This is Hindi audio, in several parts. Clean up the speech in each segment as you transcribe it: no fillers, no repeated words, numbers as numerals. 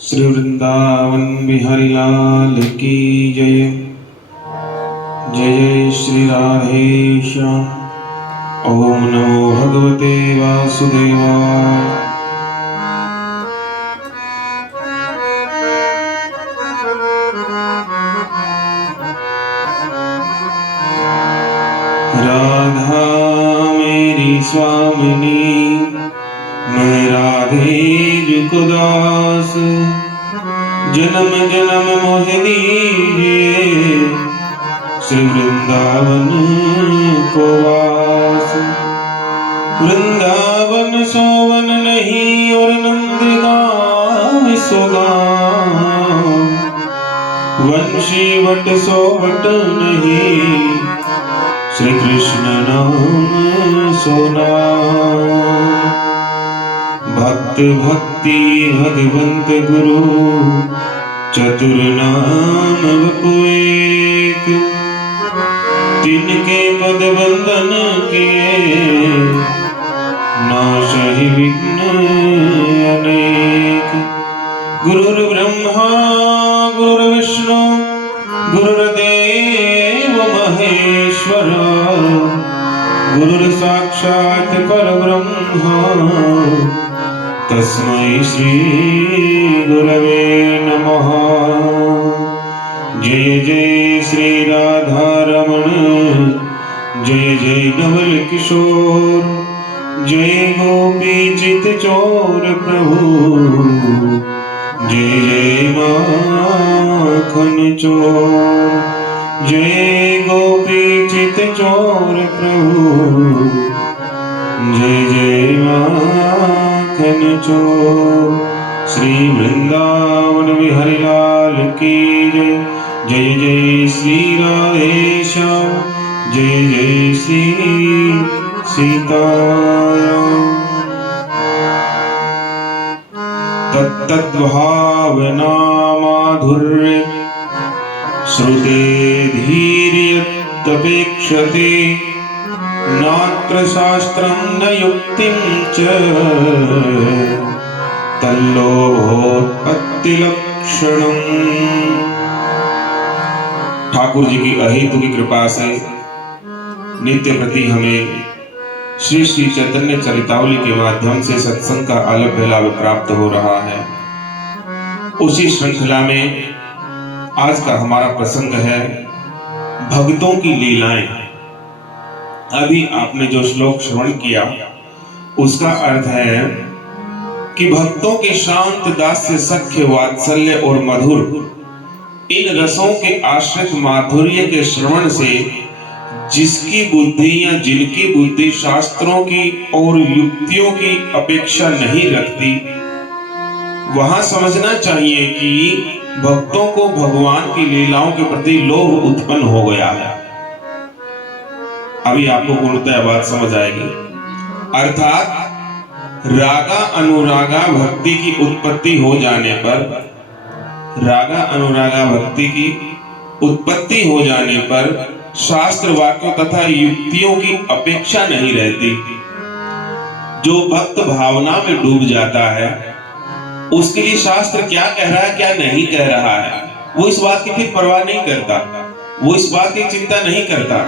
श्री वृंदावन बिहारी लाल की जय। जय जय श्री राधेश्याम। ओम नमो भगवते वासुदेवाय। राधा मेरी स्वामिनी, मैं राधे जुको दास। जन्म जन्म मोह दीजिए, श्री वृंदावन को वास। वृंदावन सोवन नहीं और नंदगांव सोगांव। वंशी वट सोवट नहीं, श्री कृष्ण नाम सोनाम। भक्त भक्ति भगवंत गुरु, चतुर नाम बपु एक। तिनके पद बंदन किए, नाशहि विघ्न अनेक। गुरुर्ब्रह्मा गुरुर्विष्णु, गुरुर्देव महेश्वर। गुरुर् साक्षात् परब्रह्म, तस्मै श्री गुरवे नमः। जय जय श्री राधा रमण, जय जय नवल किशोर। जय गोपी चित चोर प्रभु, जय जय माखन चोर। जय गोपी चित चोर प्रभु, जय जय माखन चोर। श्री वृंदावन बिहारी लाल की जय। जय जय श्री राधेश्याम, जय जय श्री सीताराम। तत्तद्भावना माधुर्य, श्रुते धीर्यदपेक्षते। नात्र शास्त्रं न युक्तिं च, तल्लोभोत्पत्ति लक्षणम्। ठाकुर जी की अहेतु की कृपा से नित्य प्रति हमें श्री श्री चैतन्य चरितावली के माध्यम से सत्संग का आलभ्य लाभ प्राप्त हो रहा है। उसी श्रृंखला में आज का हमारा प्रसंग है भक्तों की लीलाएं। अभी आपने जो श्लोक श्रवण किया उसका अर्थ है कि भक्तों के शांत दास्य सख्य वात्सल्य और मधुर इन रसों के आश्रित माधुर्य के श्रवण से जिसकी बुद्धि या जिनकी बुद्धि शास्त्रों की और युक्तियों की अपेक्षा नहीं रखती, वहां समझना चाहिए कि भक्तों को भगवान की लीलाओं के प्रति लोभ उत्पन्न हो गया है। अभी आपको पूर्णतः बात समझ आएगी। अर्थात रागा अनुरागा भक्ति की उत्पत्ति हो जाने पर, रागा अनुरागा भक्ति की उत्पत्ति हो जाने पर शास्त्र वाक्यों तथा युक्तियों की अपेक्षा नहीं रहती। जो भक्त भावना में डूब जाता है उसके लिए शास्त्र क्या कह रहा है क्या नहीं कह रहा है, वो इस बात की फिर परवाह नहीं करता, वो इस बात की चिंता नहीं करता।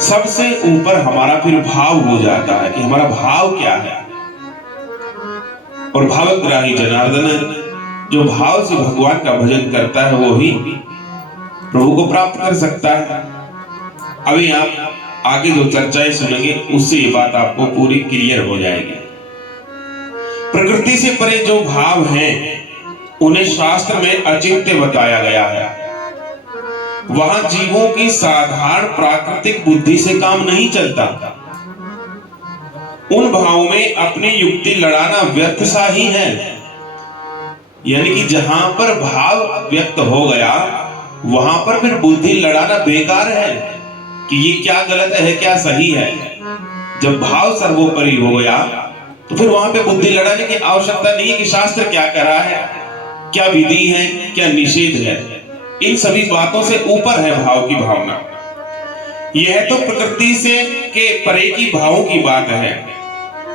सबसे ऊपर हमारा फिर भाव हो जाता है कि हमारा भाव क्या है। और भावग्राही जनार्दन जो भाव से भगवान का भजन करता है वो ही प्रभु को प्राप्त कर सकता है। अभी आप आगे जो चर्चाएं सुनेंगे उससे ये बात आपको पूरी क्लियर हो जाएगी। प्रकृति से परे जो भाव हैं उन्हें शास्त्र में अचिंत्य बताया गया है। वहां जीवों की साधारण प्राकृतिक बुद्धि से काम नहीं चलता। उन भावों में अपनी युक्ति लड़ाना व्यर्थ सा ही है। यानी कि जहां पर भाव व्यक्त हो गया वहां पर फिर बुद्धि लड़ाना बेकार है कि ये क्या गलत है क्या सही है। जब भाव सर्वोपरि हो गया तो फिर वहां पे बुद्धि लड़ाने की आवश्यकता नहीं है कि शास्त्र क्या कह रहा है, क्या विधि है, क्या निषेध है। इन सभी बातों से ऊपर है भाव की भावना। यह तो प्रकृति से के परे की भावों की बात है।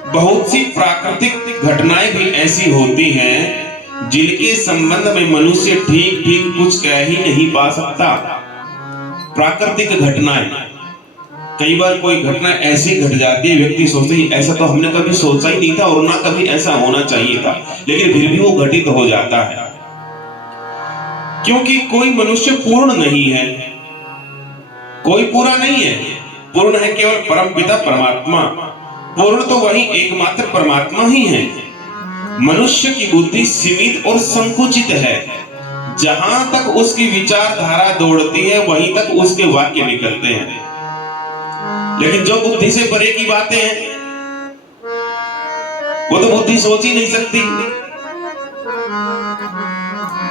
बहुत सी प्राकृतिक घटनाएं भी ऐसी होती हैं जिनके संबंध में मनुष्य ठीक ठीक कुछ कह ही नहीं पा सकता। प्राकृतिक घटनाएं, कई बार कोई घटना ऐसी घट जाती है, व्यक्ति सोचते ही ऐसा तो हमने कभी सोचा ही नहीं था और ना कभी ऐसा होना चाहिए था, लेकिन फिर भी वो घटित हो जाता है। क्योंकि कोई मनुष्य पूर्ण नहीं है, कोई पूरा नहीं है। पूर्ण है केवल परमपिता परमात्मा। पूर्ण तो वही एकमात्र परमात्मा ही है। मनुष्य की बुद्धि सीमित और संकुचित है। जहां तक उसकी विचारधारा दौड़ती है वहीं तक उसके वाक्य निकलते हैं। लेकिन जो बुद्धि से परे की बातें हैं वो तो बुद्धि सोच ही नहीं सकती।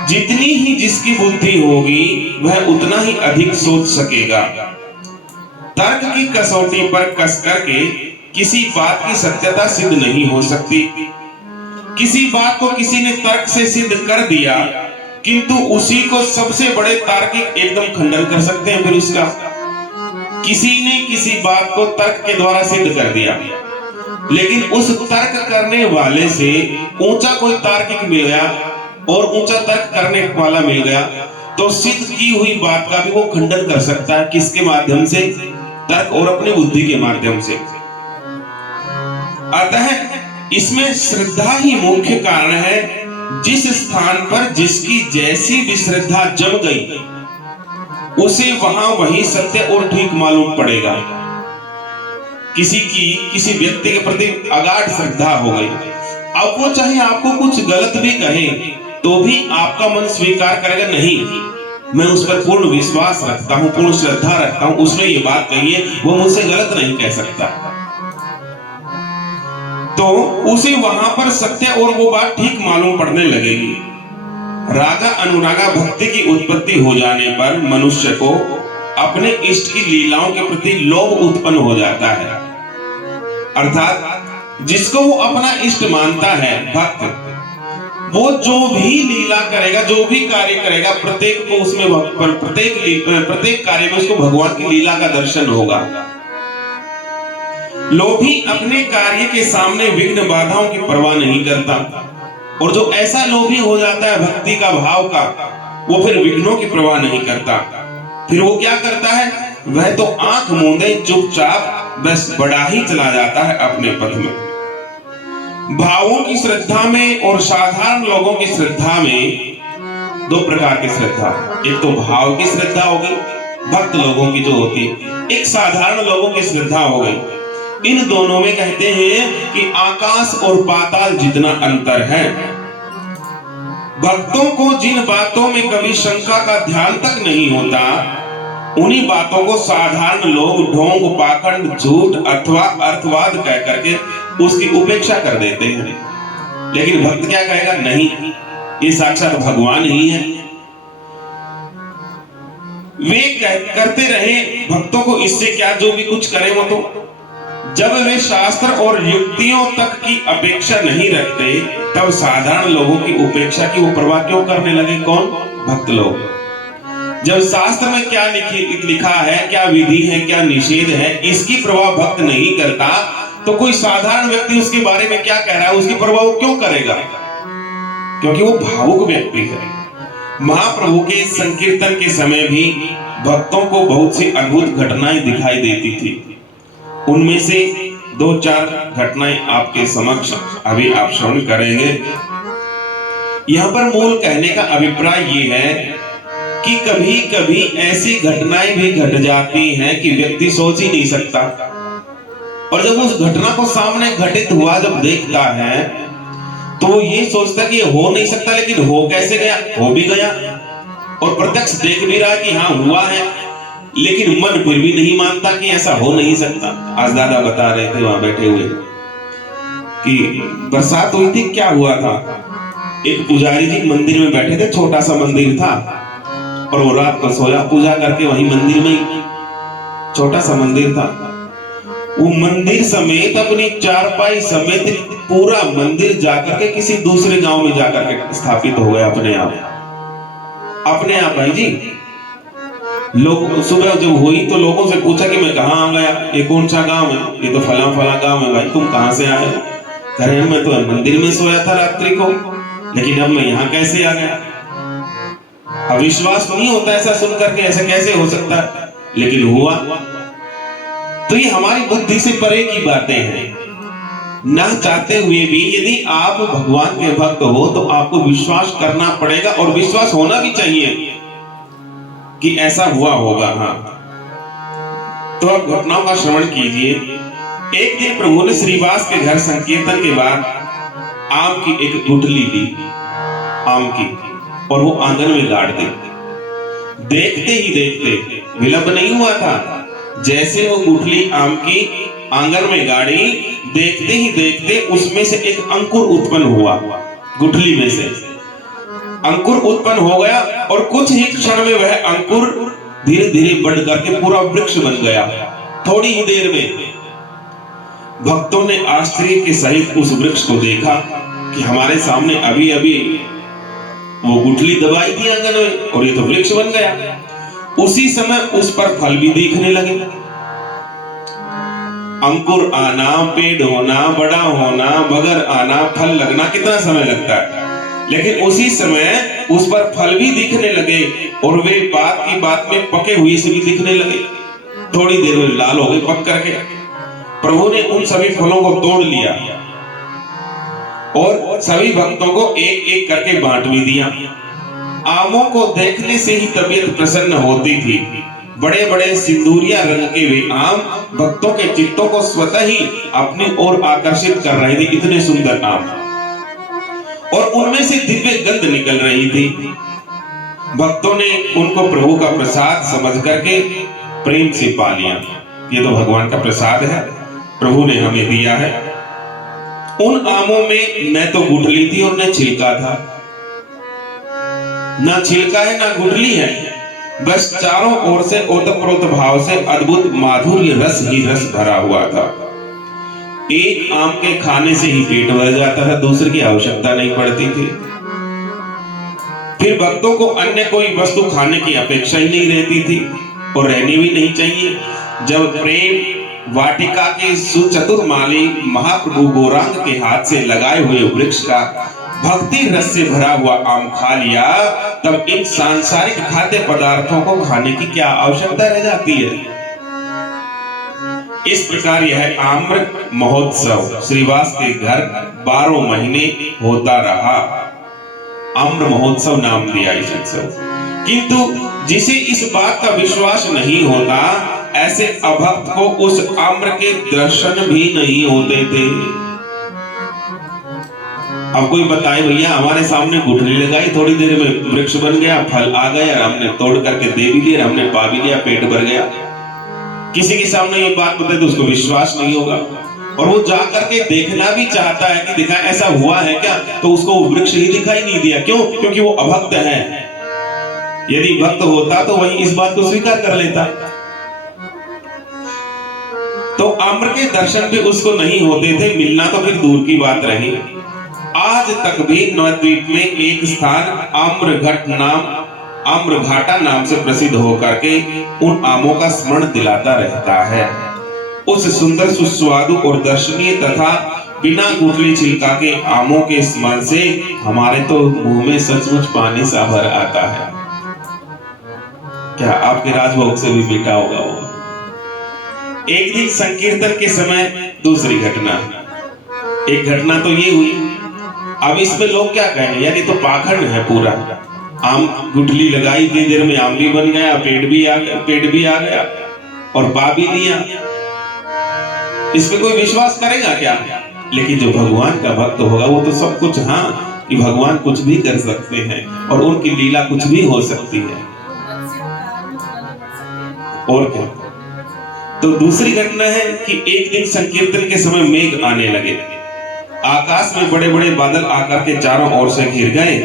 जितनी ही जिसकी बुद्धि होगी वह उतना ही अधिक सोच सकेगा। तर्क की कसौटी पर कस करके किसी बात की सत्यता सिद्ध नहीं हो सकती। किसी बात को किसी ने तर्क से सिद्ध कर दिया, किंतु उसी को सबसे बड़े तार्किक एकदम खंडन कर सकते हैं। फिर उसका किसी ने किसी बात को तर्क के द्वारा सिद्ध कर दिया, लेकिन उस तर्क करने वाले से ऊंचा कोई तार्किक मिल गया और ऊंचा तर्क करने वाला मिल गया, तो सिद्ध की हुई बात का भी वो खंडन कर सकता है। किसके माध्यम से? तर्क और अपनी बुद्धि के माध्यम से। अतः इसमें श्रद्धा ही मुख्य कारण है। जिस स्थान पर जिसकी जैसी भी श्रद्धा जम गई, उसे वहां वही सत्य और ठीक मालूम पड़ेगा। किसी की किसी व्यक्ति के प्रति अगाध श्रद्धा हो गई, अब वो चाहे आपको कुछ गलत भी कहे तो भी आपका मन स्वीकार करेगा, नहीं मैं उस पर पूर्ण विश्वास रखता हूं, पूर्ण श्रद्धा रखता हूं, उसने ये बात कही है, वो मुझसे गलत नहीं कह सकता। तो उसे वहां पर सत्य और वो बात ठीक मालूम पड़ने लगेगी। रागा अनुरागा भक्ति की उत्पत्ति हो जाने पर मनुष्य को अपने इष्ट की लीलाओं के प्रति लोभ उत्पन्न हो जाता है। अर्थात जिसको वो अपना इष्ट मानता है भक्त, वो जो भी लीला करेगा, जो भी कार्य करेगा, प्रत्येक को उसमें प्रत्येक कार्य में उसको भगवान की लीला का दर्शन होगा। लोभी अपने कार्य के सामने विघ्न बाधाओं की परवाह नहीं करता, और जो ऐसा लोभी हो जाता है भक्ति का भाव का, वो फिर विघ्नों की परवाह नहीं करता। फिर वो क्या करता है? वह तो आंख मूंदे चुपचाप बस बढ़ा ही चला जाता है अपने पथ में। भावों की श्रद्धा में और साधारण लोगों की श्रद्धा में दो प्रकार की श्रद्धा। एक तो भाव की श्रद्धा हो गई, भक्त लोगों की जो होती है, एक साधारण लोगों की श्रद्धा हो गई। इन दोनों में कहते हैं कि आकाश और पाताल जितना अंतर है। भक्तों को जिन बातों में कभी शंका का ध्यान तक नहीं होता, उन्हीं बातों को साधारण लोग ढोंग, पाखंड, झूठ अथवा अर्थवाद कह करके उसकी उपेक्षा कर देते हैं। लेकिन भक्त क्या कहेगा? नहीं, ये साक्षात भगवान ही है। वे करते रहे, भक्तों को इससे क्या, जो भी कुछ करें वो तो। जब वे शास्त्र और युक्तियों तक की अपेक्षा नहीं रखते, तब साधारण लोगों की उपेक्षा की वो परवाह क्यों करने लगे? कौन? भक्त लोग। जब शास्त्र में क्या लिखा है, क्या विधि है, क्या निषेध है, इसकी परवाह भक्त नहीं करता, तो कोई साधारण व्यक्ति उसके बारे में क्या कह रहा है उसकी परवाह वो क्यों करेगा? क्योंकि वो भावुक व्यक्ति है। महाप्रभु के संकीर्तन के समय भी भक्तों को बहुत सी अद्भुत घटनाएं दिखाई देती थी। उनमें से दो चार घटनाएं आपके समक्ष अभी आप श्रवण करेंगे। यहां पर मूल कहने का अभिप्राय ये है कि कभी कभी ऐसी घटनाएं भी घट जाती हैं कि व्यक्ति सोच ही नहीं सकता, और जब उस घटना को सामने घटित हुआ जब देखता है तो वो ये सोचता है कि ये हो नहीं सकता, लेकिन हो कैसे गया? हो भी गया, और प्रत्यक्ष देख भी रहा कि हाँ हुआ है, लेकिन मन फिर भी नहीं मानता कि ऐसा हो नहीं सकता। आज दादा बता रहे थे वहां बैठे हुए कि बरसात हुई थी, क्या हुआ था, एक पुजारी जी मंदिर में बैठे थे, छोटा सा मंदिर था, और वो रात को सोया, पूजा करके वहीं मंदिर में, छोटा सा मंदिर था, वो मंदिर समेत अपनी चारपाई समेत पूरा मंदिर जाकर के किसी दूसरे गांव में जाकर के स्थापित हो गया अपने आप भाई जी। लोग सुबह जब हुई तो लोगों से पूछा कि मैं कहाँ आ गया, ये कौन सा गांव है? ये तो फला फला गांव है। भाई तुम कहाँ से आए? कह रहे मैं तो मंदिर में सोया था रात्रि को, लेकिन अब मैं यहां कैसे आ गया? अब विश्वास नहीं होता ऐसा सुन करके, ऐसा कैसे हो सकता है, लेकिन हुआ। तो ये हमारी बुद्धि से परे की बातें हैं। ना चाहते हुए भी यदि आप भगवान के भक्त हो तो आपको विश्वास करना पड़ेगा, और विश्वास होना भी चाहिए कि ऐसा हुआ होगा। हाँ, तो अब घटनाओं का श्रवण कीजिए। एक दिन प्रभु ने श्रीवास के घर संकीर्तन के बाद आम की एक गुठली ली, आम की, और वो आंगन में गाड़ दी। देखते ही देखते, विलंब नहीं हुआ था, जैसे वो गुठली आम की आंगन में गाड़ी, देखते ही देखते उसमें से एक अंकुर उत्पन्न हुआ। गुठली में से अंकुर उत्पन्न हो गया, और कुछ ही क्षण में वह अंकुर धीरे धीरे बढ़ करके पूरा वृक्ष बन गया। थोड़ी ही देर में भक्तों ने आश्चर्य के सहित उस वृक्ष को देखा कि हमारे सामने अभी अभी वो गुठली दबाई थी आंगन में, और ये तो वृक्ष बन गया। उसी समय उस पर फल भी दिखने लगे। अंकुर आना, पेड़ होना, बड़ा होना, बगर आना, फल लगना कितना समय लगता है, लेकिन उसी समय उस पर फल भी दिखने लगे, और वे बात की बात में पके हुए से भी दिखने लगे। थोड़ी देर में लाल हो गए पक करके। प्रभु ने उन सभी फलों को तोड़ लिया और सभी भक्तों को एक एक करके बांट भी दिया। आमों को देखने से ही तबीयत प्रसन्न होती थी। बड़े बड़े सिंदूरिया रंग के वे आम भक्तों के चित्तों को स्वतः ही अपनी ओर आकर्षित कर रहे थे। इतने सुंदर आम, और उनमें से दिव्य गंध निकल रही थी। भक्तों ने उनको प्रभु का प्रसाद समझ करके प्रेम से पा लिया। ये तो भगवान का प्रसाद है, प्रभु ने हमें दिया है। उन आमों में न तो गुठली थी और न छिलका था, ना छिलका है ना गुठली है, बस चारों ओर से ओतप्रोत भाव से अद्भुत माधुर्य रस ही रस भरा हुआ था। एक आम के खाने से ही पेट भर जाता था, दूसरे की आवश्यकता नहीं पड़ती थी। फिर भक्तों को अन्य कोई वस्तु खाने की अपेक्षा ही नहीं रहती थी, और रहनी भी नहीं चाहिए। जब प्रेम वाटिका के सुचतुर माली महाप्रभु गौरांग के हाथ से लगाए हुए वृक्ष का भक्ति रस से भरा हुआ आम खा लिया, तब इन सांसारिक खाद्य पदार्थों को खाने की क्या आवश्यकता रह जाती है। इस प्रकार यह आम्र महोत्सव श्रीवास के घर 12 महीने होता रहा। आम्र महोत्सव नाम दिया इस उत्सव। किंतु जिसे इस बात का विश्वास नहीं होता, ऐसे अभक्त को उस आम्र के दर्शन भी नहीं होते थे। अब कोई बताए भैया, हमारे सामने गुठली लगाई, थोड़ी देर में वृक्ष बन गया, फल आ गए, और हमने तोड़ करके दे भी दिया, हमने पा भी लिया, पेट भर गया। किसी के सामने ये बात बताए तो उसको विश्वास नहीं होगा, और वो जा करके देखना भी चाहता है कि दिखा ऐसा हुआ है क्या, तो उसको वो वृक्ष ही दिखाई नहीं दिया। क्यों? क्योंकि वो अभक्त है। यदि भक्त होता तो वही इस बात को स्वीकार कर लेता। तो आम्र के दर्शन भी उसको नहीं होते थे, मिलना तो फिर दूर की बात रही। आज तक भी नवद्वीप में एक स्थान आम्रघाटा नाम से प्रसिद्ध होकर के उन आमों का स्मरण दिलाता रहता है। उस सुंदर, सुस्वादु और दर्शनीय तथा बिना गुठली छिलका के आमों के स्मरण से हमारे तो मुंह में सचमुच पानी सा भर आता है। क्या आपके राजभोग से भी मीठा होगा वो? एक दिन संकीर्तन के समय दूसरी घटना, एक घटना तो ये हुई। अब इसमें लोग क्या कहेंगे, यानी तो पाखंड है पूरा। आम गुठली लगाई, इतनी देर में आम भी बन गया, पेट भी आ गया और पा भी लिया। इसमें कोई विश्वास करेगा क्या? लेकिन जो भगवान का भक्त होगा वो तो सब कुछ, हाँ, कि भगवान कुछ भी कर सकते हैं और उनकी लीला कुछ भी हो सकती है। और क्या? तो दूसरी घटना है कि एक दिन संकीर्तन के समय मेघ आने लगे। आकाश में बड़े बड़े बादल आकर के चारों ओर से घिर गए।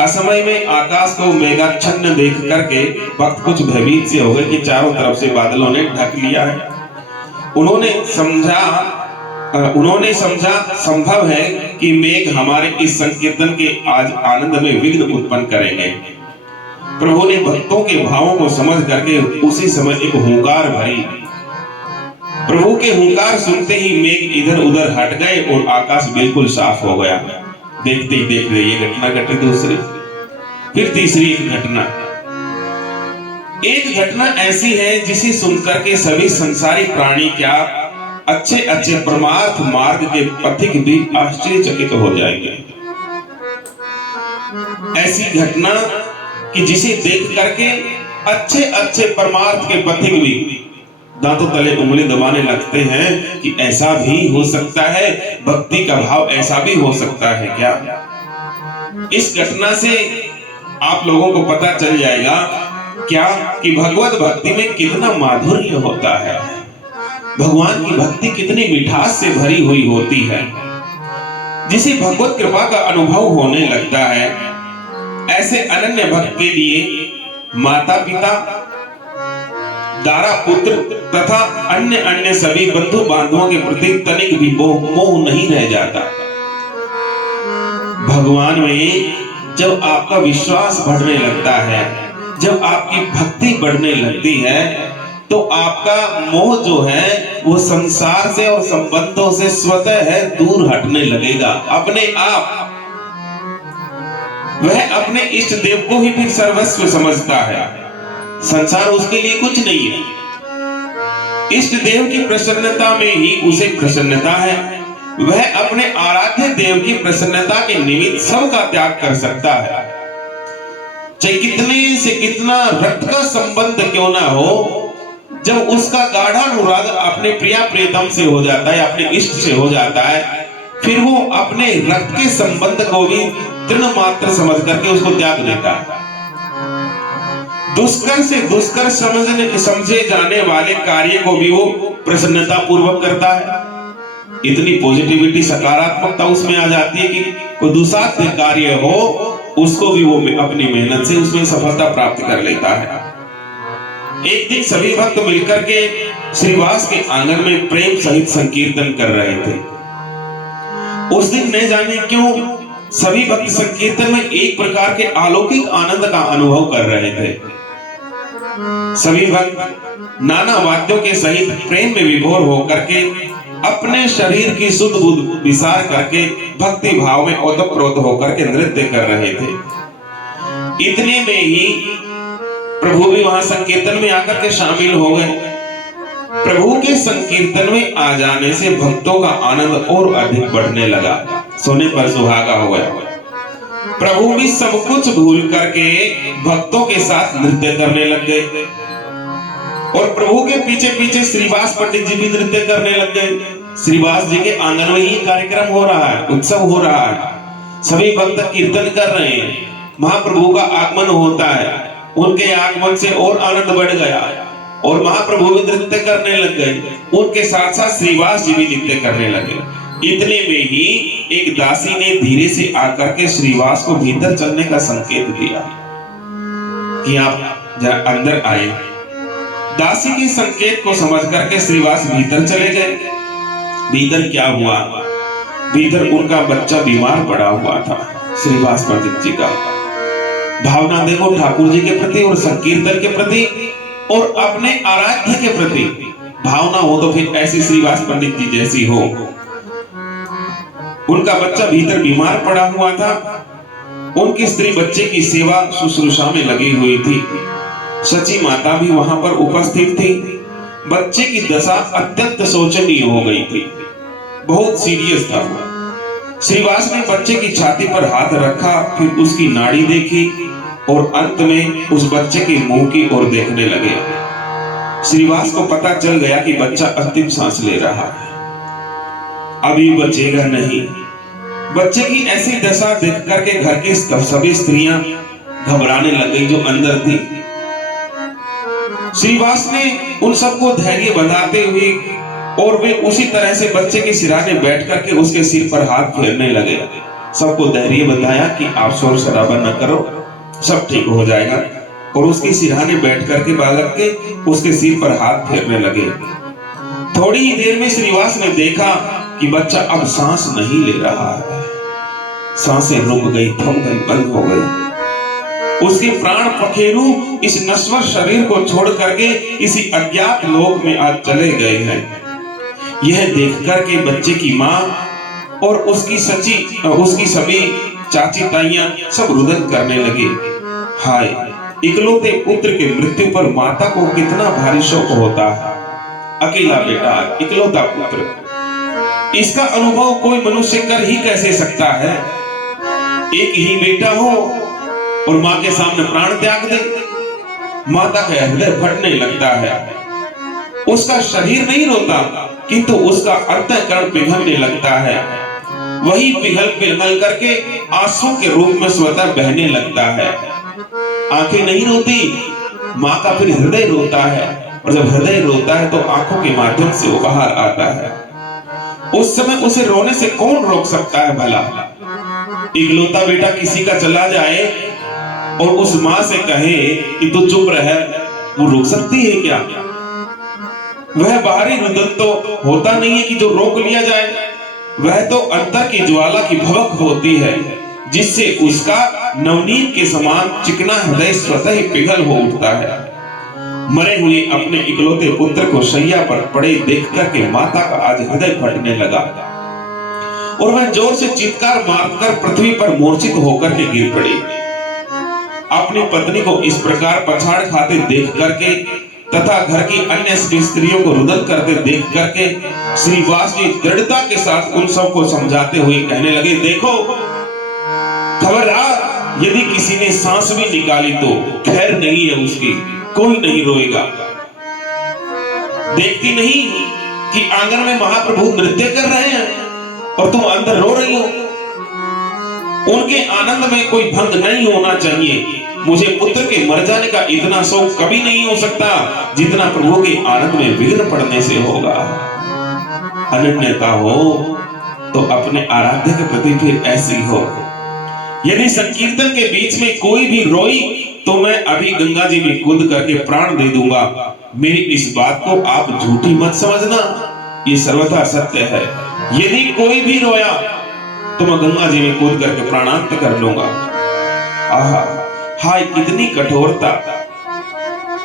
असमय में आकाश को मेघाच्छन्न देख करके भक्त कुछ भयभीत से हो गए कि चारों तरफ से बादलों ने ढक लिया है। उन्होंने समझा संभव है कि मेघ हमारे इस संकीर्तन के आज आनंद में विघ्न उत्पन्न करेंगे। प्रभु ने भक्तों के भावों को समझ करके उसी समय एक हुंकार भरी। प्रभु के हुंकार सुनते ही मेघ इधर उधर हट गए और आकाश बिल्कुल साफ हो गया। देखते ही देख रहे ये घटना घटे दूसरी, फिर तीसरी एक घटना ऐसी है जिसे सुनकर के सभी संसारी प्राणी क्या अच्छे अच्छे परमार्थ मार्ग के पथिक भी आश्चर्यचकित हो जाएंगे। ऐसी घटना कि जिसे देख करके अच्छे अच्छे परमार्थ के पथिक भी दांतों तले उंगली दबाने लगते हैं कि ऐसा भी हो सकता है, भक्ति का भाव ऐसा भी हो सकता है क्या। इस घटना से आप लोगों को पता चल जाएगा क्या कि भगवत भक्ति में कितना माधुर्य होता है, भगवान की भक्ति कितनी मिठास से भरी हुई होती है। जिसे भगवत कृपा का अनुभव होने लगता है, ऐसे अनन्य भक्त के लिए माता पिता, दारा पुत्र तथा अन्य अन्य सभी बंधु बांधवों के प्रति तनिक भी मोह नहीं रह जाता। भगवान में जब आपका विश्वास बढ़ने लगता है, जब आपकी भक्ति बढ़ने लगती है, तो आपका मोह जो है वो संसार से और संबंधों से स्वतः है दूर हटने लगेगा अपने आप। वह अपने इष्ट देव को ही फिर सर्वस्व समझता है, संसार उसके लिए कुछ नहीं है। इष्ट देव की प्रसन्नता में ही उसे प्रसन्नता है। वह अपने आराध्य देव की प्रसन्नता के निमित्त सबका त्याग कर सकता है। चाहे कितने से कितना रक्त का संबंध क्यों ना हो, जब उसका गाढ़ानुराग अपने प्रिया प्रियतम से हो जाता है, अपने इष्ट से हो जाता है, फिर वो अपने रक्त के संबंध को भी तृण मात्र समझ करके उसको त्याग देता है। दुष्कर से दुष्कर समझे जाने वाले कार्य को भी वो प्रसन्नता पूर्वक करता है। इतनी पॉजिटिविटी, सकारात्मकता उसमें आ जाती है कि कोई दुसाध्य कार्य हो उसको भी वो अपनी मेहनत से उसमें सफलता प्राप्त कर लेता है। एक दिन सभी भक्त मिलकर के श्रीवास के आंगन में प्रेम सहित संकीर्तन कर रहे थे। उस दिन न जाने क्यों सभी भक्त संकीर्तन में एक प्रकार के अलौकिक आनंद का अनुभव कर रहे थे। सभी भक्त नाना वाद्यों के सहित प्रेम में विभोर होकर के अपने शरीर की शुद्ध बुद्ध विसार करके भक्ति भाव में ओतप्रोत होकर के नृत्य कर रहे थे। इतने में ही प्रभु भी वहां संकीर्तन में आकर के शामिल हो गए। प्रभु के संकीर्तन में आ जाने से भक्तों का आनंद और अधिक बढ़ने लगा, सोने पर सुहागा हो गया। प्रभु भी सब कुछ भूल करके भक्तों के साथ नृत्य करने लग गए और प्रभु के पीछे पीछे श्रीवास पंडित जी भी नृत्य करने लग गए। श्रीवास जी के आंगन में ही कार्यक्रम हो रहा है, उत्सव हो रहा है, सभी भक्त कीर्तन कर रहे हैं, महाप्रभु का आगमन होता है। उनके आगमन से और आनंद बढ़ गया और महाप्रभु भी नृत्य करने लग गए। उनके साथ साथ श्रीवास जी भी नृत्य करने लगे। इतने में ही एक दासी ने धीरे से आकर के श्रीवास को भीतर चलने का संकेत दिया कि आप अंदर आए। दासी के संकेत को समझ करके श्रीवास भीतर चले गए। भीतर क्या हुआ? भीतर उनका बच्चा बीमार पड़ा हुआ था। श्रीवास पंडित जी का भावना देखो ठाकुर जी के प्रति और संकीर्तन के प्रति और अपने आराध्य के प्रति भावना हो तो फिर ऐसी श्रीवास पंडित जी जैसी हो। उनका बच्चा भीतर बीमार पड़ा हुआ था। उनकी स्त्री बच्चे की सेवा शुश्रूषा में लगी हुई थी। सची माता भी वहां पर उपस्थित थी। बच्चे की दशा अत्यंत शोचनीय हो गई थी, बहुत सीरियस था। श्रीवास ने बच्चे की छाती पर हाथ रखा, फिर उसकी नाड़ी देखी और अंत में उस बच्चे के मुंह की ओर देखने लगे। श्रीवास को पता चल गया कि बच्चा अंतिम सांस ले रहा है, अभी बचेगा नहीं। बच्चे की ऐसी दशा देख करके घर की सभी स्त्रियां घबराने लग गई जो अंदर थी। श्रीवास ने उन सबको धैर्य बंधाते हुए और वे उसी तरह से बच्चे के सिरहाने बैठ करके उसके सिर पर हाथ फेरने लगे। सबको धैर्य बताया कि आप शोर शराबा न करो, सब ठीक हो जाएगा। और उसके सिरहाने बैठ करके बालक के उसके सिर पर हाथ फेरने लगे। थोड़ी ही देर में श्रीवास ने देखा कि बच्चा अब सांस नहीं ले रहा है। सांसें रुक गई, थम गई, बंद हो गई। उसके प्राण पखेरु इस नश्वर शरीर को छोड़ करके किसी अज्ञात लोक में आज चले गए हैं। यह देखकर के बच्चे की मां और उसकी सभी चाची ताइयां सब रुदन करने लगे। हाय, इकलौते पुत्र के मृत्यु पर माता को कितना भारी शोक होता है। अकेला बेटा, इकलौता पुत्र, इसका अनुभव कोई मनुष्य कर ही कैसे सकता है। एक ही बेटा हो और मां के सामने प्राण त्याग दे, माता का हृदय फटने लगता है। उसका शरीर नहीं रोता, किंतु उसका अंतःकरण पिघलने लगता है। वही पिघल करके आंसू के रूप में स्वतः बहने लगता है। आंखें नहीं रोती, मां का फिर हृदय रोता है, और जब हृदय रोता है तो आंखों के माध्यम से वो बाहर आता है। उस समय उसे रोने से कौन रोक सकता है भला। इकलौता बेटा किसी का चला जाए और उस मां से कहे कि तू चुप रह, वो रोक सकती है क्या। वह बाहरी रुदन तो होता नहीं है कि जो रोक लिया जाए, वह तो अंतर की ज्वाला की भवक होती है, जिससे उसका नवनीत के समान चिकना हृदय स्वतः ही पिघल हो उठता है। मरे हुए अपने इकलौते पुत्र को शैया पर पड़े देखकर के माता का आज हृदय फटने लगा, और वह जोर से चित्कार मारकर पृथ्वी पर मूर्छित होकर के गिर पड़ी। अपनी पत्नी को इस प्रकार पछाड़ खाते देख करके तथा घर की अन्य स्त्रियों को रुदन करते देख करके श्रीवास जी दृढ़ता के साथ उन सबको समझाते हुए कहने लगे, देखो खबरदार, यदि किसी ने सांस भी निकाली तो खैर नहीं है उसकी, कोई नहीं रोएगा। देखती नहीं कि आंगन में महाप्रभु नृत्य कर रहे हैं और तुम अंदर रो रही हो। उनके आनंद में कोई भंग नहीं होना चाहिए। मुझे पुत्र के मर जाने का इतना शोक कभी नहीं हो सकता जितना प्रभु के आनंद में विघ्न पड़ने से होगा। अनन्यता हो तो अपने आराध्य के प्रति फिर ऐसी हो। यदि संकीर्तन के बीच में कोई भी रोई तो मैं अभी गंगा जी में कूद करके प्राण दे दूंगा। मेरी इस बात को आप झूठी मत समझना, ये सर्वथा सत्य है। यदि कोई भी रोया तो मैं गंगा जी में कूद करके प्राणांत कर लूंगा। आहा, हाय कितनी कठोरता।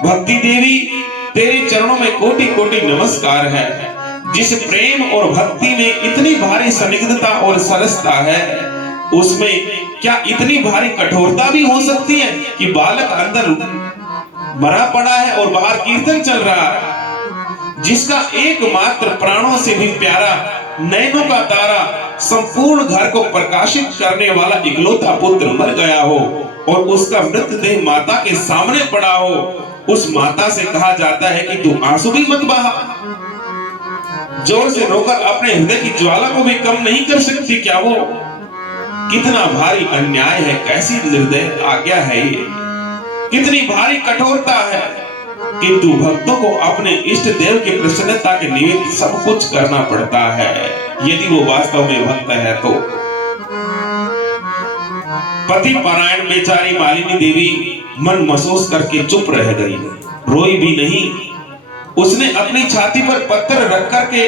भक्ति देवी, तेरे चरणों में कोटि कोटि नमस्कार है। जिस प्रेम और भक्ति में इतनी भारी सनिग्धता और सरसता है, उसमें क्या इतनी भारी कठोरता भी हो सकती है कि बालक अंदर मरा पड़ा है और बाहर कीर्तन चल रहा है। जिसका एकमात्र प्राणों से भी प्यारा, नैनों का तारा, संपूर्ण घर को प्रकाशित करने वाला इकलौता पुत्र मर गया हो और उसका मृतदेह माता के सामने पड़ा हो, उस माता से कहा जाता है कि तू आंसू भी मत बहा। जोर से रोकर अपने हृदय की ज्वाला को भी कम नहीं कर सकती क्या वो। कितना भारी अन्याय है, कैसी निर्दय आज्ञा है ये, कितनी भारी कठोरता है। किंतु भक्तों को अपने इष्ट देव की प्रसन्नता के निमित्त सब कुछ करना पड़ता है, यदि वो वास्तव में भक्त है तो। पति परायण बेचारी मालिनी देवी मन महसूस करके चुप रह गई, रोई भी नहीं। उसने अपनी छाती पर पत्थर रख करके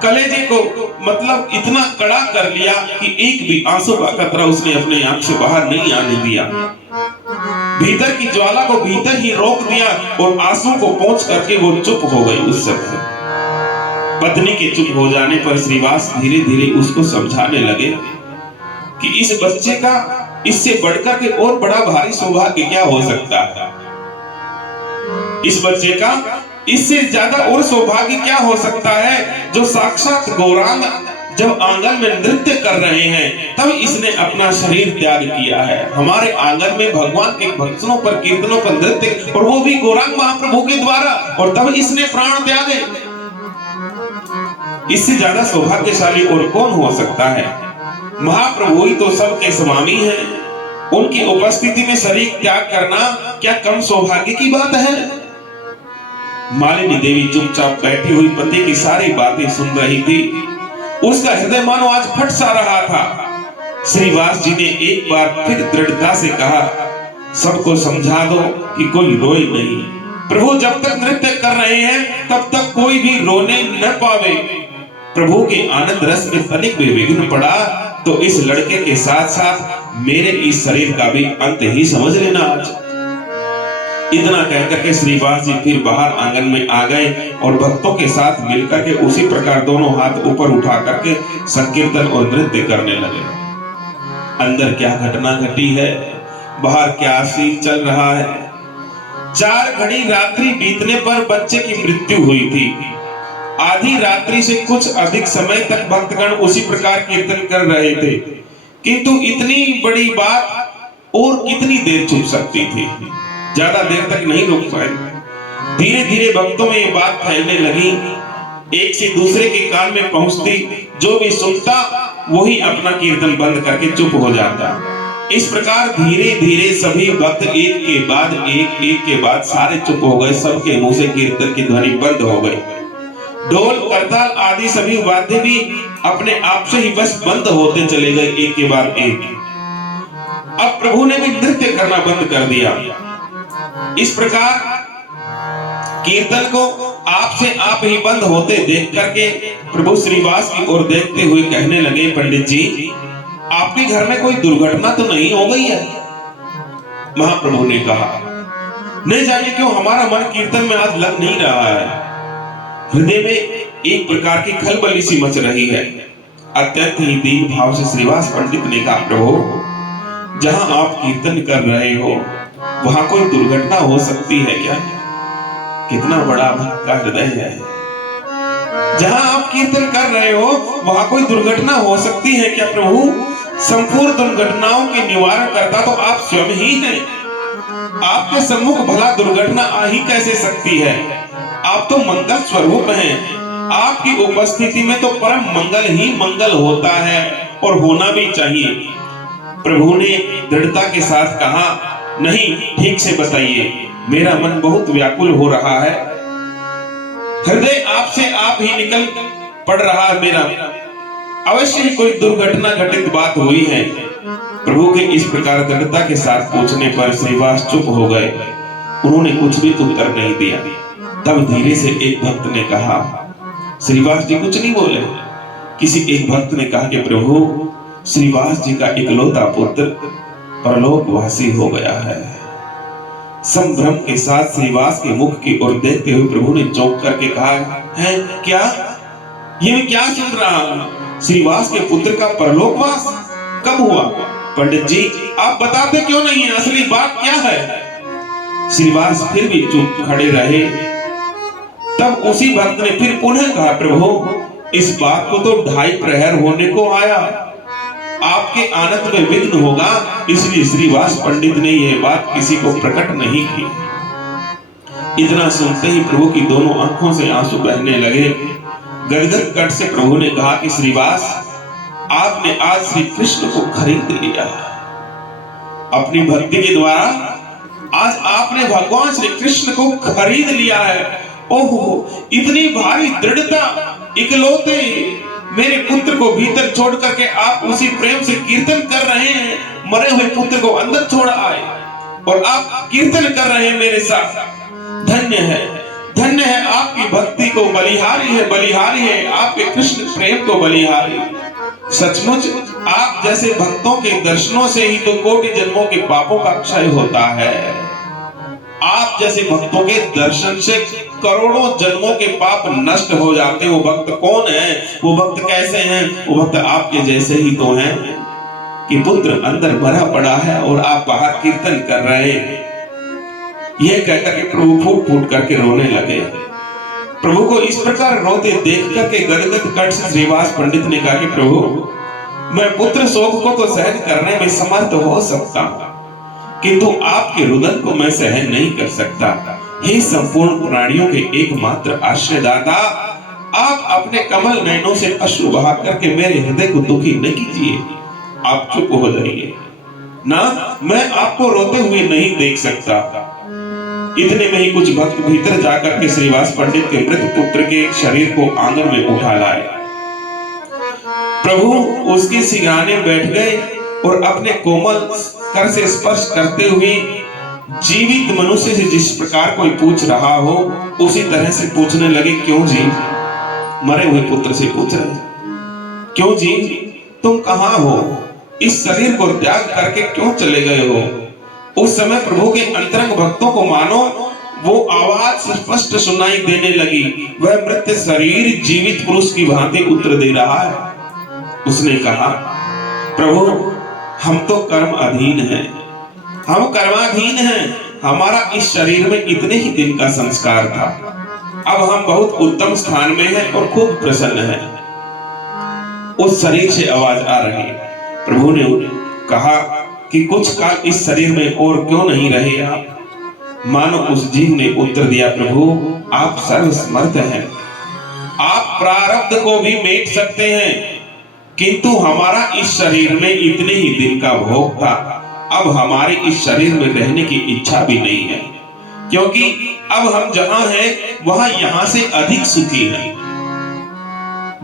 कलेजे को मतलब इतना कड़ा कर लिया कि एक भी आंसू का कतरा उसने अपने आंख से बाहर नहीं आने दिया। भीतर की ज्वाला को भीतर ही रोक दिया और आंसू को पोंछ करके वो चुप हो गई उस समय। पत्नी के चुप हो जाने पर श्रीवास धीरे धीरे उसको समझाने लगे कि इस बच्चे का इससे बढ़कर के और बड़ा भारी सौभाग्य क्या हो सकता है। इस बच्चे का इससे ज्यादा और सौभाग्य क्या हो सकता है, जो साक्षात गौरांग जब आंगन में नृत्य कर रहे हैं तब इसने अपना शरीर त्याग किया है। हमारे आंगन में भगवान के भक्तों पर, कीर्तनों पर नृत्य, और वो भी गौरांग महाप्रभु के द्वारा, और तब इसने प्राण त्यागे। इससे ज्यादा सौभाग्यशाली और कौन हो सकता है। महाप्रभु ही तो सबके स्वामी हैं। उनकी उपस्थिति में शरीर त्याग करना क्या कम सौभाग्य की बात है। मालिनी देवी चुपचाप बैठी हुई पति की सारी बातें सुन रही थी। उसका हृदय मानो आज फट सा रहा था। श्रीवास जी ने एक बार फिर दृढ़ता से कहा, सबको समझा दो कि कोई रोए नहीं। प्रभु जब तक नृत्य कर रहे हैं तब तक कोई भी रोने न पावे। प्रभु के आनंद रस में तनिक भी विघ्न पड़ा तो इस लड़के के साथ साथ मेरे इस शरीर का भी अंत ही समझ लेना। आज इतना कहकर के श्रीवास जी फिर बाहर आंगन में आ गए और भक्तों के साथ मिलकर के उसी प्रकार दोनों हाथ ऊपर उठा करके संकीर्तन और नृत्य करने लगे। अंदर क्या घटना घटी है, बाहर क्या सीन चल रहा है। 4 घड़ी रात्रि बीतने पर बच्चे की मृत्यु हुई थी। आधी रात्रि से कुछ अधिक समय तक भक्तगण उसी प्रकार कीर्तन कर रहे थे, किंतु इतनी बड़ी बात और कितनी देर चुप सकती थी, ज्यादा देर तक नहीं रुक पाए। धीरे धीरे भक्तों में ये बात फैलने लगी, एक से दूसरे के कान में पहुंचती, जो भी सुनता वही अपना कीर्तन बंद करके चुप हो जाता। इस प्रकार धीरे धीरे सभी भक्त एक के बाद सारे चुप हो गए। सबके मुंह से कीर्तन की ध्वनि बंद हो गई। ढोल करताल आदि सभी वाद्य भी अपने आप से ही बस बंद होते चले गए, एक के बाद एक। अब प्रभु ने भी नृत्य करना बंद कर दिया। इस प्रकार कीर्तन को आप से आप ही बंद होते देख करके प्रभु श्रीवास की ओर देखते हुए कहने लगे, पंडित जी, आपके घर में कोई दुर्घटना तो नहीं हो गई है? महाप्रभु ने कहा, नहीं जाने क्यों हमारा मन कीर्तन में आज लग नहीं रहा है। हृदय में एक प्रकार की खलबली सी मच रही है। अत्यंत ही दीन भाव से श्रीवास पंडित ने कहा, प्रभु, जहां आप कीर्तन कर रहे हो वहां कोई दुर्घटना हो सकती है क्या? कितना बड़ा भक्त का हृदय है। जहां आप कीर्तन कर रहे हो वहां कोई दुर्घटना हो सकती है क्या प्रभु? संपूर्ण दुर्घटनाओं के निवारण करता तो आप स्वयं ही हैं। आपके सम्मुख भला दुर्घटना आ ही कैसे सकती है? आप तो मंगल स्वरूप हैं। आपकी उपस्थिति में तो परम मंगल ही मंगल होता है और होना भी चाहिए। प्रभु ने दृढ़ता के साथ कहा, नहीं, ठीक से बताइए, मेरा मन बहुत व्याकुल हो रहा है, हृदय आपसे आप ही निकल पड़ रहा है मेरा। अवश्य ही कोई दुर्घटना घटित बात हुई है। प्रभु के इस प्रकार दृढ़ता के साथ पूछने पर श्रीवास चुप हो गए। उन्होंने कुछ भी उत्तर नहीं दिया। तब धीरे से एक भक्त ने कहा, श्रीवास जी कुछ नहीं बोले। किसी एक भक्त ने कहा कि प्रभु, श्रीवास जी का इकलौता पुत्र परलोकवासी हो गया है। संभ्रम के साथ श्रीवास के मुख की ओर देखते हुए प्रभु ने चौंक करके कहा, है क्या? ये मैं क्या सुन रहा हूं? श्रीवास के पुत्र का परलोकवास कब हुआ? पंडित जी, आप बताते क्यों नहीं है? असली बात क्या है? श्रीवास फिर भी चुप खड़े रहे। तब उसी भक्त ने फिर पुनः कहा, प्रभु, इस बात को तो 2:30 प्रहर होने को आया, आपके आनंद में विघ्न होगा, इसलिए श्रीवास पंडित ने यह बात किसी को प्रकट नहीं की। इतना सुनते ही प्रभु की दोनों आंखों से आंसू बहने लगे। गदगद कंठ से प्रभु ने कहा कि श्रीवास, आपने आज श्री कृष्ण को खरीद लिया। अपनी भक्ति के द्वारा आज आपने भगवान श्री कृष्ण को खरीद लिया है। ओहो, इतनी भारी दृढ़ता, इकलौते मेरे पुत्र को भीतर छोड़ करके आप उसी प्रेम से कीर्तन कर रहे हैं। मरे हुए पुत्र को अंदर छोड़ आए और आप कीर्तन कर रहे हैं मेरे साथ। धन्य है, धन्य है, आपकी भक्ति को बलिहारी है, बलिहारी है, आपके कृष्ण प्रेम को बलिहारी। सचमुच आप जैसे भक्तों के दर्शनों से ही तो कोटि जन्मों के पापों का क्षय होता है। आप जैसे भक्तों के दर्शन से करोड़ों जन्मों के पाप नष्ट हो जाते हैं। वो भक्त कौन है? वो भक्त कैसे हैं? वो भक्त आपके जैसे ही तो हैं कि पुत्र अंदर भरा पड़ा है और आप बाहर कीर्तन कर रहे हैं। यह कहकर के प्रभु फूट फूट करके रोने लगे। प्रभु को इस प्रकार रोते देख करके गदगद कंठ से श्रीवास पंडित ने कहा कि प्रभु, मैं पुत्र शोक को तो सहन करने में समर्थ हो सकता, किंतु आपके रुदन को मैं सहन नहीं कर सकता। हे संपूर्ण प्राणियों के एकमात्र आश्रयदाता, आप अपने कमल नयनों से अश्रु बहा करके मेरे हृदय को दुखी न कीजिए। आप चुप हो जाइए ना, मैं आपको रोते हुए नहीं देख सकता। इतने में ही कुछ भक्त भीतर जाकर के श्रीवास पंडित के मृत पुत्र के शरीर को आंगन में उठा लाए। प्रभु उसके सिंहाने बैठ गए और अपने कोमल कर से स्पर्श करते हुए जीवित मनुष्य से जिस प्रकार कोई पूछ रहा हो उसी तरह से पूछने लगे, क्यों जी? मरे हुए पुत्र से पूछ रहे, क्यों जी, तुम कहां हो? इस शरीर को त्याग करके क्यों चले गए हो? उस समय प्रभु के अंतरंग भक्तों को मानो वो आवाज स्पष्ट सुनाई देने लगी। वह मृत शरीर जीवित पुरुष की भांति उत्तर दे रहा है। उसने कहा, प्रभु हम तो कर्म अधीन हैं, हम कर्माधीन हैं। हमारा इस शरीर में इतने ही दिन का संस्कार था। अब हम बहुत उत्तम स्थान में हैं और खूब प्रसन्न हैं। उस शरीर से आवाज आ रही है। प्रभु ने कहा कि कुछ काल इस शरीर में और क्यों नहीं रहे आप? मानो उस जीव ने उत्तर दिया, प्रभु आप सर्वसमर्थ हैं, आप प्रारब्ध को भी मेट सकते हैं, किंतु हमारा इस शरीर में इतने ही दिन का भोग था। अब हमारे इस शरीर में रहने की इच्छा भी नहीं है, क्योंकि अब हम जहां हैं वहां यहां से अधिक सुखी हैं।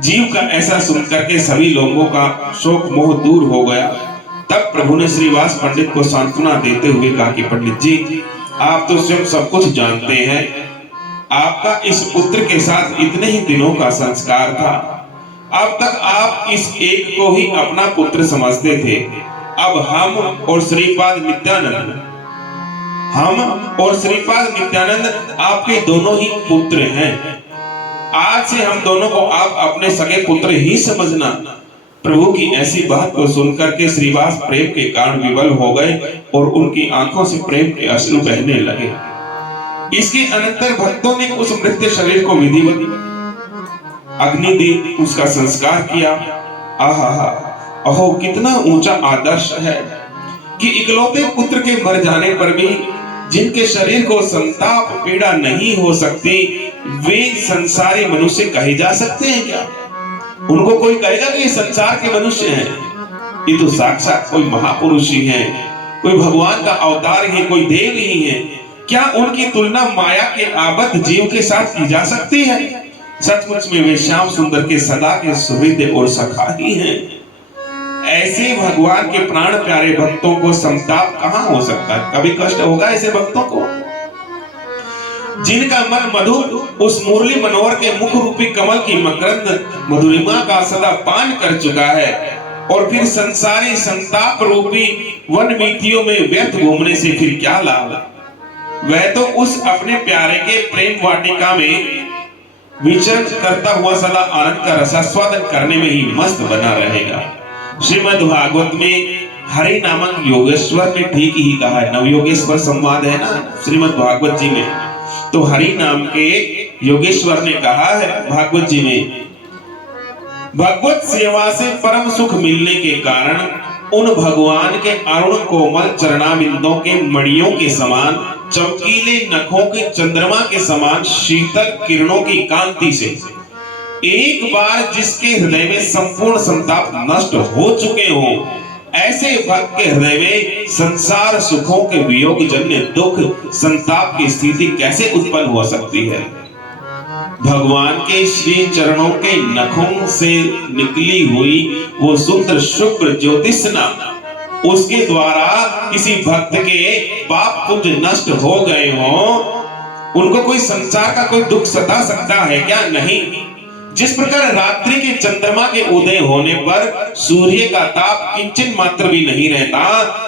जीव का ऐसा सुनकर के सभी लोगों का शोक मोह दूर हो गया। तब प्रभु ने श्रीवास पंडित को सांत्वना देते हुए कहा कि पंडित जी, आप तो स्वयं सब कुछ जानते हैं। आपका इस पुत्र के साथ इतने ही दिनों का संस्कार था। अब तक आप इस एक को ही अपना पुत्र समझते थे। अब हम और श्रीपाद नित्यानंद आपके दोनों ही पुत्र हैं। आज से हम दोनों को आप अपने सगे पुत्र ही समझना। प्रभु की ऐसी बात को सुनकर के श्रीवास प्रेम के कारण विवल हो गए और उनकी आंखों से प्रेम के अश्रु बहने लगे। इसके अनंतर भक्तों ने उस मृत शरीर को विधिवत अग्नि दी, उसका संस्कार किया। आहा, अहो कितना ऊंचा आदर्श है कि इकलौते पुत्र के मर जाने पर भी जिनके शरीर को संताप पीड़ा नहीं हो सकती, वे संसारी मनुष्य कहे जा सकते हैं क्या? उनको कोई कहेगा कि ये संसार के मनुष्य हैं? ये तो साक्षात कोई महापुरुष ही है, कोई भगवान का अवतार ही, कोई देव ही है। क्या उनकी तुलना माया के आबद्ध जीव के साथ की जा सकती है? सचमुच में वे श्याम सुंदर के सदा के सुहृद और सखा ही हैं। ऐसे भगवान के प्राण प्यारे भक्तों को संताप कहां हो सकता है? कभी कष्ट होगा ऐसे भक्तों को? जिनका मन मधुर उस मुरली मनोहर के मुख रूपी कमल की मकरंद मधुरिमा का सदा पान कर चुका है, और फिर संसारी संताप रूपी वन वीथियों में व्यर्थ घूमने से फिर क्या लाभ? वह तो उस अपने प्यारे के प्रेम वाटिका में विचरण करता हुआ सदा आनंद का रसास्वादन करने में ही मस्त बना रहेगा। श्रीमद् भागवत में हरि नामक योगेश्वर ने ठीक ही कहा है। नवयोगेश्वर संवाद है ना श्रीमद् भागवत जी में, तो हरि नाम के योगेश्वर ने कहा है भागवत जी में, भगवत सेवा से परम सुख मिलने के कारण उन भगवान के अरुण कोमल चरणाबिंदों के मणियों के समान, चमकीले नखों के चंद्रमा के समान शीतल किरणों की कांति से एक बार जिसके हृदय में संपूर्ण संताप नष्ट हो चुके हो, ऐसे भक्त के हृदय में संसार सुखों के वियोग जन्य दुख संताप की स्थिति कैसे उत्पन्न हो सकती है? भगवान के श्री चरणों के नखों से निकली हुई वो सुंदर शुभ्र ज्योतिषना, उसके द्वारा किसी भक्त के पाप पुण्य नष्ट हो गए हो, उनको कोई संसार का कोई दुख सता सकता है क्या? नहीं। जिस प्रकार रात्रि के चंद्रमा के उदय होने पर सूर्य का ताप किंचन मात्र भी नहीं रहता,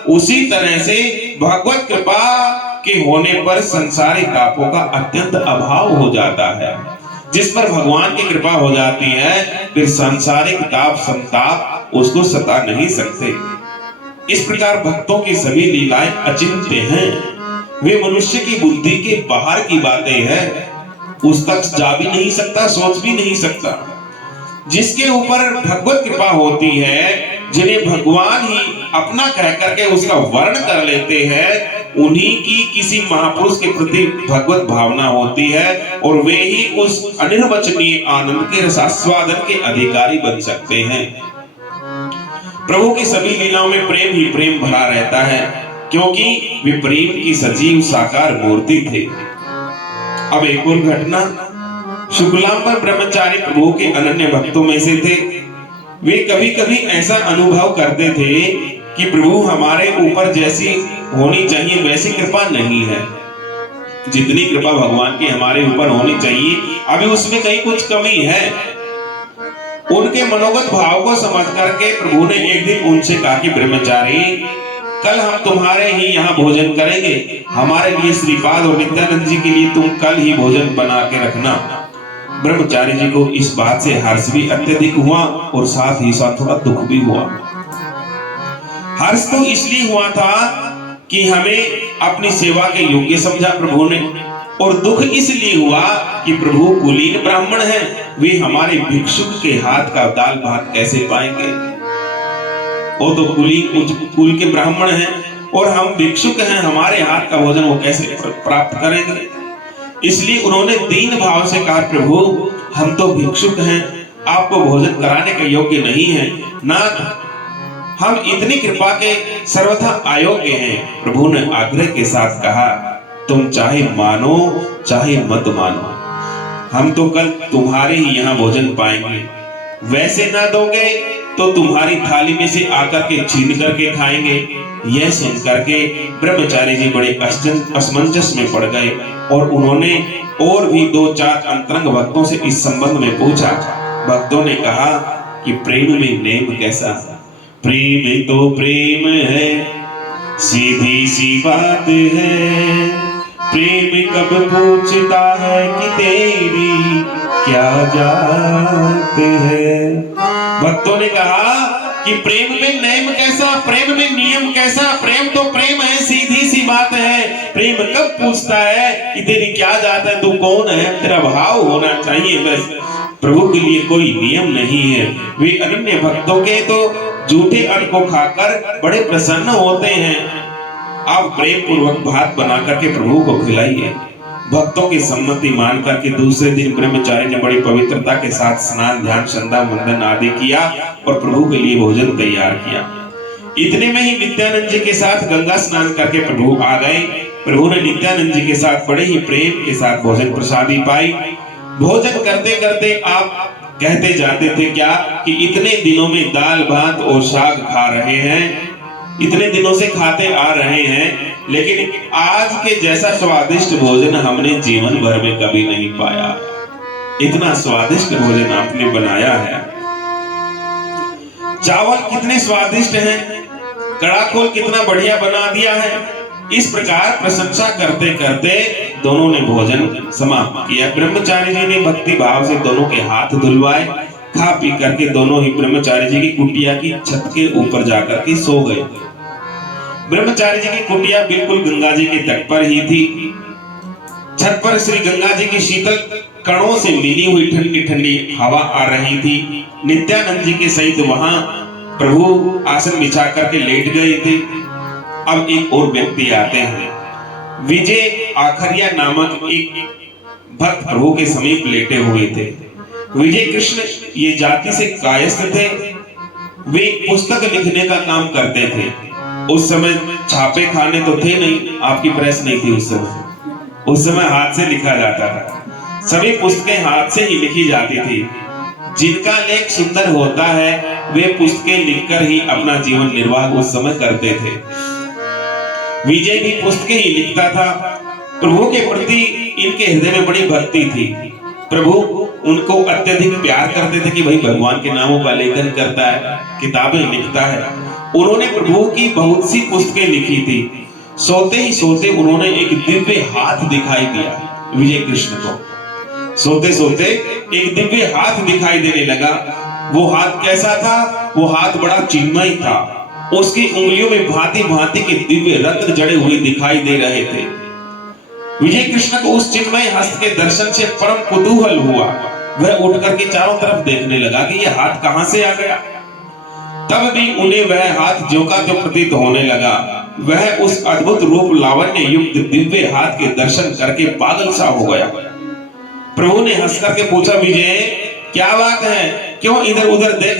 उसी तरह से भगवत कृपा के होने पर संसारी तापों का अत्यंत अभाव हो जाता है। जिस पर भगवान की कृपा हो जाती है, फिर सांसारिक ताप संताप उसको सता नहीं सकते। इस प्रकार भक्तों की सभी लीलाएं अचिंत्य हैं। वे मनुष्य की बुद्धि के बाहर की बातें हैं, उस तक जा भी नहीं सकता, सोच भी नहीं सकता। जिसके ऊपर भगवत कृपा होती है, जिन्हें भगवान ही अपना कह करके उसका वर्ण कर लेते हैं, उन्हीं की किसी महापुरुष के प्रति भगवत भावना होती है, और वे ही उस अनिर्वचनीय आनंद के रसास्वादन के अधिकारी बन सकते हैं। प्रभु की सभी लीलाओं में प्रेम ही प्रेम भरा रहता है, क्योंकि वे प्रेम की सजीव साकार मूर्ति थे। अब एक और घटना, शुक्लांबर ब्रह्मचारी प्रभु के अनन्य भक्तों में से थे। वे कभी कभी ऐसा अनुभव करते थे कि प्रभु हमारे ऊपर जैसी होनी चाहिए वैसी कृपा नहीं है। जितनी कृपा भगवान की हमारे ऊपर होनी चाहिए, अभी उसमें कहीं कुछ कमी है। उनके मनोगत भाव को समझ करके प्रभु ने एक दिन उनसे कहा कि ब्रह्मचारी, कल हम तुम्हारे ही यहाँ भोजन करेंगे। हमारे लिए श्रीपाद और नित्यानंद जी के लिए तुम कल ही भोजन बना के रखना। ब्रह्मचारी जी को इस बात से हर्ष भी अत्यधिक हुआ और साथ ही साथ थोड़ा दुख भी हुआ। हर्ष तो इसलिए हुआ था कि हमें अपनी सेवा के योग्य समझा प्रभु ने, और दुख इसलिए हुआ कि प्रभु कुलीन ब्राह्मण हैं, वे हमारे भिक्षुक के हाथ का दाल भात कैसे पाएंगे। वो तो कुलीन उच्च कुल के ब्राह्मण हैं और हम भिक्षुक हैं, हमारे हाथ का भोजन वो कैसे प्राप्त करेंगे। इसलिए उन्होंने दीन भाव से कहा, प्रभु हम तो भिक्षुक हैं, आपको भोजन कराने के योग्य नहीं है। नाथ, हम इतनी कृपा के सर्वथा अयोग्य हैं। प्रभु ने आग्रह के साथ कहा, तुम चाहे मानो चाहे मत मानो, हम तो कल तुम्हारे ही यहाँ भोजन पाएंगे। वैसे ना दोगे तो तुम्हारी थाली में से आकर के छीन करके खाएंगे। यह सुन करके ब्रह्मचारी जी बड़े असमंजस में पड़ गए और उन्होंने और भी 2-4 अंतरंग भक्तों से इस संबंध में पूछा। भक्तों ने कहा कि प्रेम में नेम कैसा। प्रेम तो प्रेम है, सीधी सी बात है। प्रेम कब पूछता है कि तेरी क्या जात है। भक्तों ने कहा कि प्रेम में नियम कैसा, प्रेम में नियम कैसा। प्रेम तो प्रेम है, सीधी सी बात है। प्रेम कब पूछता है कि तेरी क्या जात है, तू कौन है, तेरा भाव होना चाहिए बस। प्रभु के लिए कोई नियम नहीं है। वे अनन्य भक्तों के तो झूठे अन्न को खाकर बड़े प्रसन्न होते हैं। आप प्रेम पूर्वक भात बना करके प्रभु को खिलाइए। भक्तों की सम्मति मान करके दूसरे दिन ब्रह्मचारी ने बड़ी पवित्रता के साथ स्नान, ध्यान, संध्या वंदन आदि किया और प्रभु के लिए भोजन तैयार किया। इतने में ही नित्यानंद जी के साथ गंगा स्नान करके प्रभु आ गए। प्रभु ने नित्यानंद जी के साथ बड़े ही प्रेम के साथ भोजन प्रसादी पाई। भोजन करते करते आप कहते जाते थे क्या कि इतने दिनों में दाल भात और साग खा रहे हैं, इतने दिनों से खाते आ रहे हैं, लेकिन आज के जैसा स्वादिष्ट भोजन हमने जीवन भर में कभी नहीं पाया। इतना स्वादिष्ट भोजन आपने बनाया है। चावल कितने स्वादिष्ट हैं, कड़ा खोल कितना बढ़िया बना दिया है। इस प्रकार प्रशंसा करते करते दोनों ने भोजन समाप्त किया। ब्रह्मचारी जी ने भक्ति भाव से दोनों के हाथ धुलवाए। खा पी करके दोनों ही ब्रह्मचारी जी की कुटिया की छत के ऊपर जाकर के सो गए। ब्रह्मचारी जी की कुटिया बिल्कुल गंगा जी के तट पर ही थी। छत पर श्री गंगा जी की शीतल कणों से मिली हुई ठंडी ठंडी हवा आ रही थी। नित्यानंद जी के सहित वहां प्रभु आसन बिछा करके लेट गए थे। अब एक और व्यक्ति आते हैं। विजय आखरिया नामक एक भक्त प्रभु के समीप लेटे हुए थे। विजय कृष्ण ये जाति से कायस्थ थे। वे पुस्तक लिखने का काम करते थे। उस समय छापे खाने तो थे नहीं, आपकी प्रेस नहीं थी उस समय हाथ से लिखा जाता था। सभी पुस्तकें हाथ से ही लिखी जाती थी। जिनका लेख सुंदर होता है वे पुस्तकें लिखकर ही अपना जीवन निर्वाह उस समय करते थे। विजय भी पुस्तकें ही लिखता था। प्रभु के प्रति इनके हृदय में बड़ी भक्ति थी। प्रभु उनको अत्यधिक प्यार करते थे कि भाई भगवान के नामों का लेखन करता है, किताबें लिखता है। उन्होंने प्रभु की बहुत सी पुस्तकें लिखी थी। सोते ही सोते उन्होंने एक दिव्य हाथ दिखाई दिया विजय कृष्ण को। सोते सोते एक दिव्य हाथ दिखाई देने लगा। वो हाथ कैसा था? वो हाथ बड़ा चिन्मय था। उसकी उंगलियों में भांति भांति के दिव्य रत्न जड़े हुए दिखाई दे रहे थे। विजय कृष्ण को उस चिन्मय हस्त के दर्शन से परम कुतूहल हुआ। वह उठ करके चारों तरफ देखने लगा कि यह हाथ कहां से आ गया। तब भी उन्हें वह हाथ ज्यों का त्यों प्रतीत होने लगा। वह उस अद्भुत रूप लावण्य युक्त दिव्य हाथ के दर्शन करके पागल सा हो गया। प्रभु ने हंस करके पूछा, विजय क्या बात है, क्यों इधर उधर देख